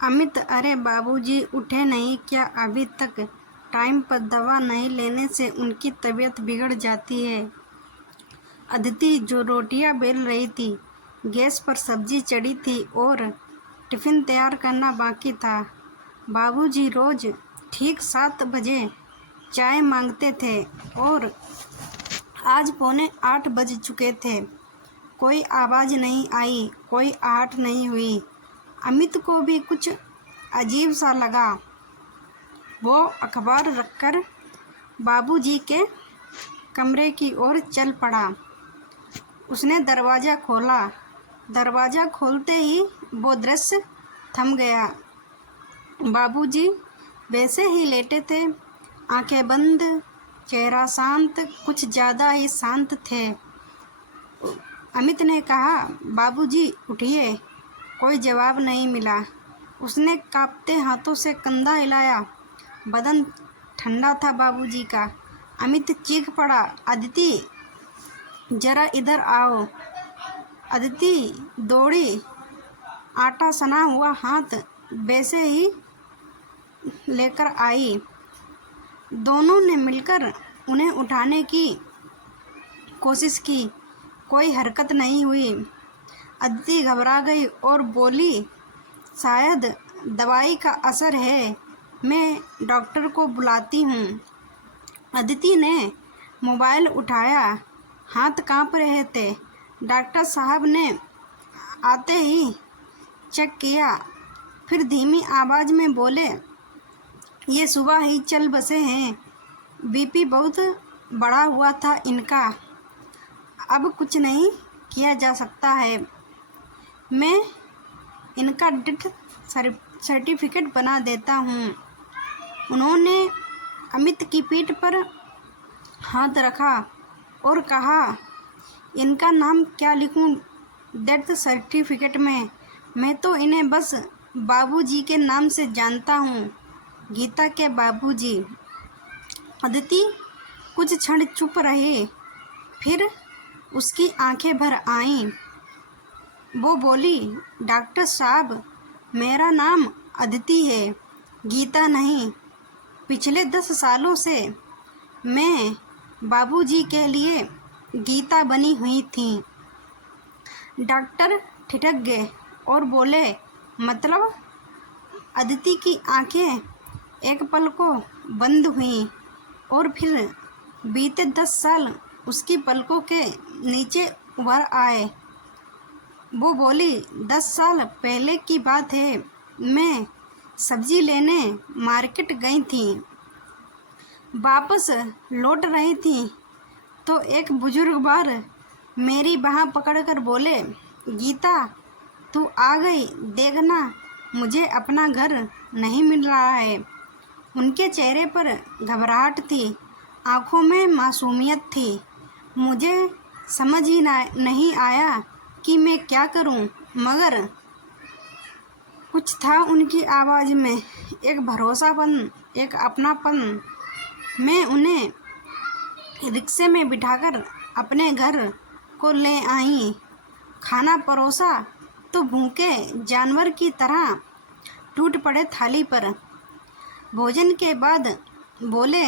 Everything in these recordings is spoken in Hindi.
अमित, अरे बाबूजी उठे नहीं क्या अभी तक? टाइम पर दवा नहीं लेने से उनकी तबीयत बिगड़ जाती है। अदिति जो रोटियां बेल रही थी, गैस पर सब्जी चढ़ी थी और टिफ़िन तैयार करना बाकी था। बाबूजी रोज ठीक 7 बजे चाय मांगते थे और आज पौने 8 बज चुके थे। कोई आवाज़ नहीं आई, कोई आहट नहीं हुई। अमित को भी कुछ अजीब सा लगा। वो अखबार रखकर बाबूजी के कमरे की ओर चल पड़ा। उसने दरवाज़ा खोला। दरवाज़ा खोलते ही वो दृश्य थम गया। बाबूजी वैसे ही लेटे थे, आंखें बंद, चेहरा शांत, कुछ ज़्यादा ही शांत थे। अमित ने कहा, बाबूजी उठिए। कोई जवाब नहीं मिला। उसने कांपते हाथों से कंधा हिलाया। बदन ठंडा था बाबूजी का। अमित चीख पड़ा, अदिति जरा इधर आओ। अदिति दौड़ी, आटा सना हुआ हाथ वैसे ही लेकर आई। दोनों ने मिलकर उन्हें उठाने की कोशिश की। कोई हरकत नहीं हुई। अदिति घबरा गई और बोली, शायद दवाई का असर है, मैं डॉक्टर को बुलाती हूँ। अदिति ने मोबाइल उठाया, हाथ कांप रहे थे। डॉक्टर साहब ने आते ही चेक किया, फिर धीमी आवाज़ में बोले, ये सुबह ही चल बसे हैं, बीपी बहुत बढ़ा हुआ था इनका, अब कुछ नहीं किया जा सकता है। मैं इनका डेथ सर्टिफिकेट बना देता हूँ। उन्होंने अमित की पीठ पर हाथ रखा और कहा, इनका नाम क्या लिखूं डेथ सर्टिफिकेट में? मैं तो इन्हें बस बाबूजी के नाम से जानता हूँ, गीता के बाबूजी। अदिति कुछ क्षण चुप रही, फिर उसकी आंखें भर आईं। वो बोली, डॉक्टर साहब, मेरा नाम अदिति है, गीता नहीं। पिछले 10 सालों से मैं बाबूजी के लिए गीता बनी हुई थी। डॉक्टर ठिठक गए और बोले, मतलब? अदिति की आंखें एक पल को बंद हुईं और फिर बीते 10 साल उसकी पलकों के नीचे उभर आए। वो बोली, 10 साल पहले की बात है, मैं सब्जी लेने मार्केट गई थी। वापस लौट रही थी तो एक बुजुर्ग बार मेरी बाँह पकड़कर बोले, गीता तू आ गई, देखना मुझे अपना घर नहीं मिल रहा है। उनके चेहरे पर घबराहट थी, आंखों में मासूमियत थी। मुझे समझ ही नहीं आया कि मैं क्या करूं, मगर कुछ था उनकी आवाज़ में, एक भरोसापन, एक अपनापन। मैं उन्हें रिक्शे में बिठाकर अपने घर को ले आई। खाना परोसा तो भूखे जानवर की तरह टूट पड़े थाली पर। भोजन के बाद बोले,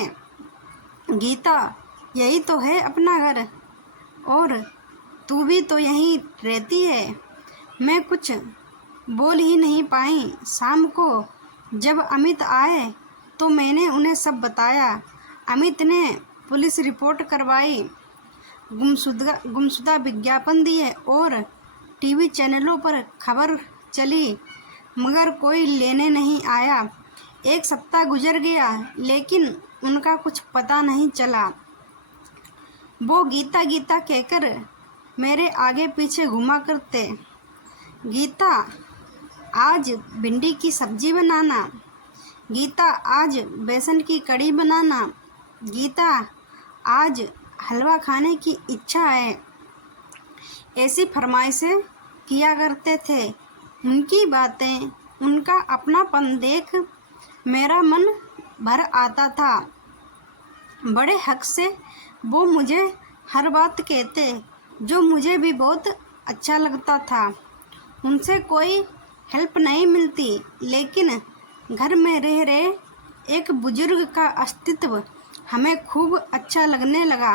गीता यही तो है अपना घर, और तू भी तो यहीं रहती है। मैं कुछ बोल ही नहीं पाई। शाम को जब अमित आए तो मैंने उन्हें सब बताया। अमित ने पुलिस रिपोर्ट करवाई, गुमशुदा विज्ञापन दिए और टीवी चैनलों पर खबर चली, मगर कोई लेने नहीं आया। 1 सप्ताह गुजर गया, लेकिन उनका कुछ पता नहीं चला। वो गीता गीता कहकर मेरे आगे पीछे घुमा करते। गीता आज भिंडी की सब्जी बनाना, गीता आज बेसन की कड़ी बनाना, गीता आज हलवा खाने की इच्छा है। ऐसी फरमाइशें किया करते थे। उनकी बातें, उनका अपनापन देख मेरा मन भर आता था। बड़े हक से वो मुझे हर बात कहते, जो मुझे भी बहुत अच्छा लगता था। उनसे कोई हेल्प नहीं मिलती, लेकिन घर में रह रहे एक बुजुर्ग का अस्तित्व हमें खूब अच्छा लगने लगा।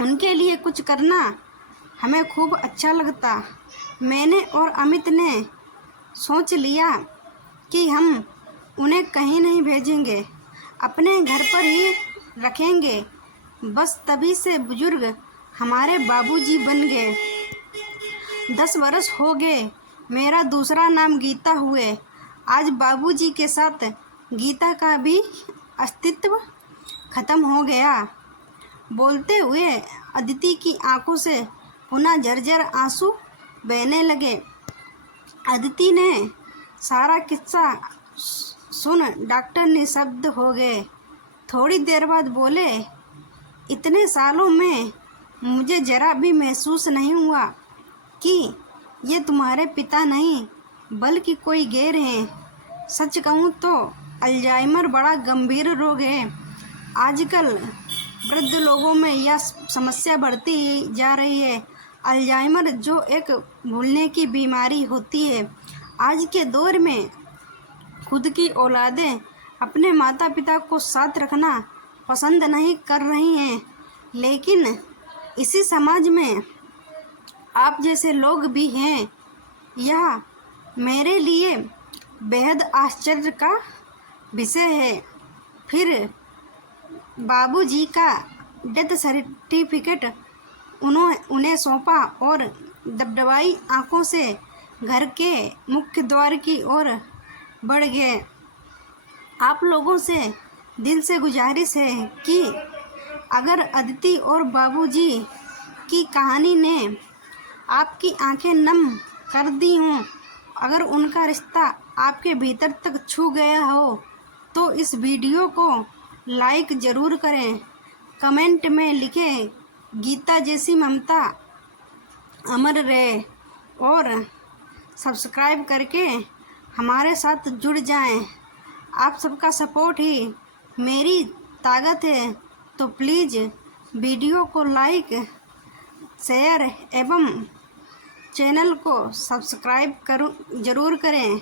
उनके लिए कुछ करना हमें खूब अच्छा लगता। मैंने और अमित ने सोच लिया कि हम उन्हें कहीं नहीं भेजेंगे, अपने घर पर ही रखेंगे। बस तभी से बुजुर्ग हमारे बाबूजी बन गए। 10 वर्ष हो गए मेरा दूसरा नाम गीता हुए। आज बाबूजी के साथ गीता का भी अस्तित्व खत्म हो गया। बोलते हुए अदिति की आंखों से पुनः झरझर आंसू बहने लगे। अदिति ने सारा किस्सा सुन डॉक्टर निशब्द हो गए। थोड़ी देर बाद बोले, इतने सालों में मुझे जरा भी महसूस नहीं हुआ कि ये तुम्हारे पिता नहीं बल्कि कोई गैर हैं। सच कहूँ तो अल्जाइमर बड़ा गंभीर रोग है। आजकल वृद्ध लोगों में यह समस्या बढ़ती जा रही है। अल्जाइमर जो एक भूलने की बीमारी होती है। आज के दौर में खुद की औलादें अपने माता पिता को साथ रखना पसंद नहीं कर रही हैं, लेकिन इसी समाज में आप जैसे लोग भी हैं। यह मेरे लिए बेहद आश्चर्य का विषय है। फिर बाबूजी का डेथ सर्टिफिकेट उन्हें सौंपा और दबदबाई आंखों से घर के मुख्य द्वार की ओर बढ़ गए। आप लोगों से दिल से गुजारिश है कि अगर अदिति और बाबूजी की कहानी ने आपकी आंखें नम कर दी हों, अगर उनका रिश्ता आपके भीतर तक छू गया हो, तो इस वीडियो को लाइक ज़रूर करें। कमेंट में लिखें, गीता जैसी ममता अमर रहे, और सब्सक्राइब करके हमारे साथ जुड़ जाएं। आप सबका सपोर्ट ही मेरी ताकत है, तो प्लीज़ वीडियो को लाइक, शेयर एवं चैनल को सब्सक्राइब ज़रूर करें।